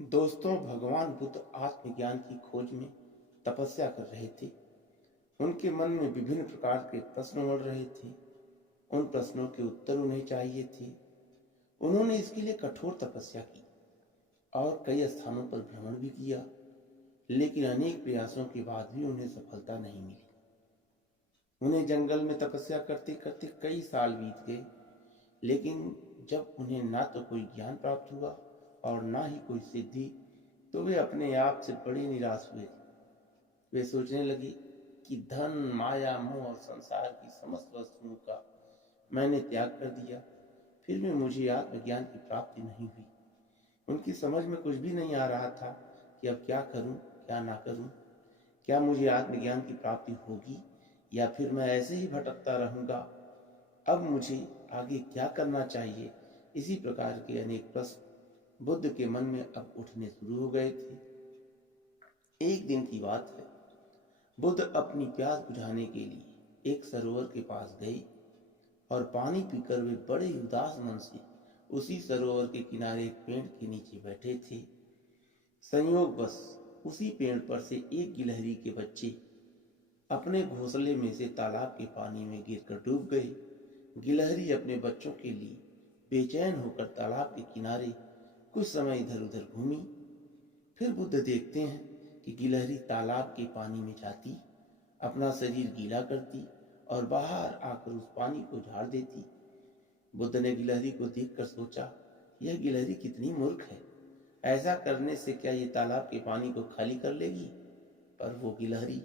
दोस्तों, भगवान बुद्ध आत्मज्ञान की खोज में तपस्या कर रहे थे। उनके मन में विभिन्न प्रकार के प्रश्न उमड़ रहे थे। उन प्रश्नों के उत्तर उन्हें चाहिए थे। उन्होंने इसके लिए कठोर तपस्या की और कई स्थानों पर भ्रमण भी किया, लेकिन अनेक प्रयासों के बाद भी उन्हें सफलता नहीं मिली। उन्हें जंगल में तपस्या करते करते कई साल बीत गए, लेकिन जब उन्हें ना तो कोई ज्ञान प्राप्त हुआ और ना ही कोई सिद्धि, तो वे अपने आप से बड़े निराश हुए। वे सोचने लगे कि धन, माया, मोह और संसार की समस्त वस्तुओं का मैंने त्याग कर दिया, फिर भी मुझे आत्मज्ञान की प्राप्ति नहीं हुई। उनकी समझ में कुछ भी नहीं आ रहा था कि अब क्या करूं, क्या ना करूं। क्या मुझे आत्मज्ञान की प्राप्ति होगी या फिर मैं ऐसे ही भटकता रहूंगा। अब मुझे आगे क्या करना चाहिए, इसी प्रकार के अनेक प्रश्न बुद्ध के मन में अब उठने शुरू हो गए थे। एक दिन की बात है, बुद्ध अपनी प्यास बुझाने के लिए एक सरोवर के पास गए और पानी पीकर वे बड़े ही उदास मन से उसी सरोवर के किनारे एक पेड़ के नीचे बैठे थे। संयोगवश उसी पेड़ पर से एक गिलहरी के बच्चे अपने घोंसले में से तालाब के पानी में गिरकर डूब गए। गिलहरी अपने बच्चों के लिए बेचैन होकर तालाब के किनारे कुछ समय इधर उधर घूमी। फिर बुद्ध देखते हैं कि गिलहरी तालाब के पानी में जाती, अपना शरीर गीला करती और बाहर आकर उस पानी को झाड़ देती। बुद्ध ने गिलहरी को देखकर सोचा, यह गिलहरी कितनी मूर्ख है। ऐसा करने से क्या ये तालाब के पानी को खाली कर लेगी? पर वो गिलहरी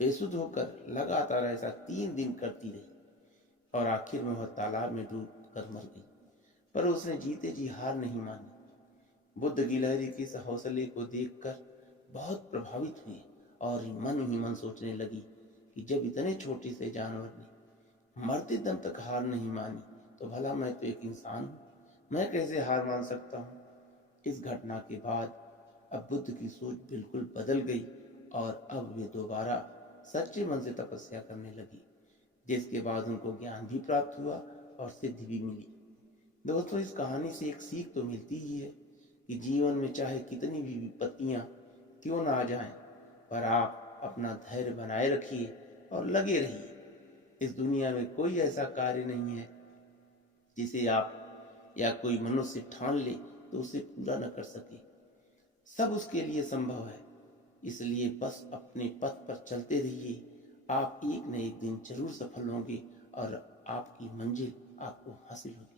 बेसुध होकर लगातार ऐसा 3 दिन करती रही और आखिर में वह तालाब में डूब कर मर गई। पर उसने जीते जी हार नहीं मानी। बुद्ध गिलहरी के इस हौसले को देखकर बहुत प्रभावित हुए और मन ही मन सोचने लगी कि जब इतने छोटे से जानवर ने मरते दम तक हार नहीं मानी, तो भला मैं तो एक इंसान हूँ, मैं कैसे हार मान सकता हूँ। इस घटना के बाद अब बुद्ध की सोच बिल्कुल बदल गई और अब वे दोबारा सच्चे मन से तपस्या करने लगी, जिसके बाद उनको ज्ञान भी प्राप्त हुआ और सिद्धि भी मिली। दोस्तों, इस कहानी से एक सीख तो मिलती ही है कि जीवन में चाहे कितनी भी विपत्तियां क्यों ना आ जाएं, पर आप अपना धैर्य बनाए रखिए और लगे रहिए। इस दुनिया में कोई ऐसा कार्य नहीं है जिसे आप या कोई मनुष्य ठान ले तो उसे पूरा न कर सके। सब उसके लिए संभव है। इसलिए बस अपने पथ पर चलते रहिए। आप एक न एक दिन जरूर सफल होंगे और आपकी मंजिल आपको हासिल होगी।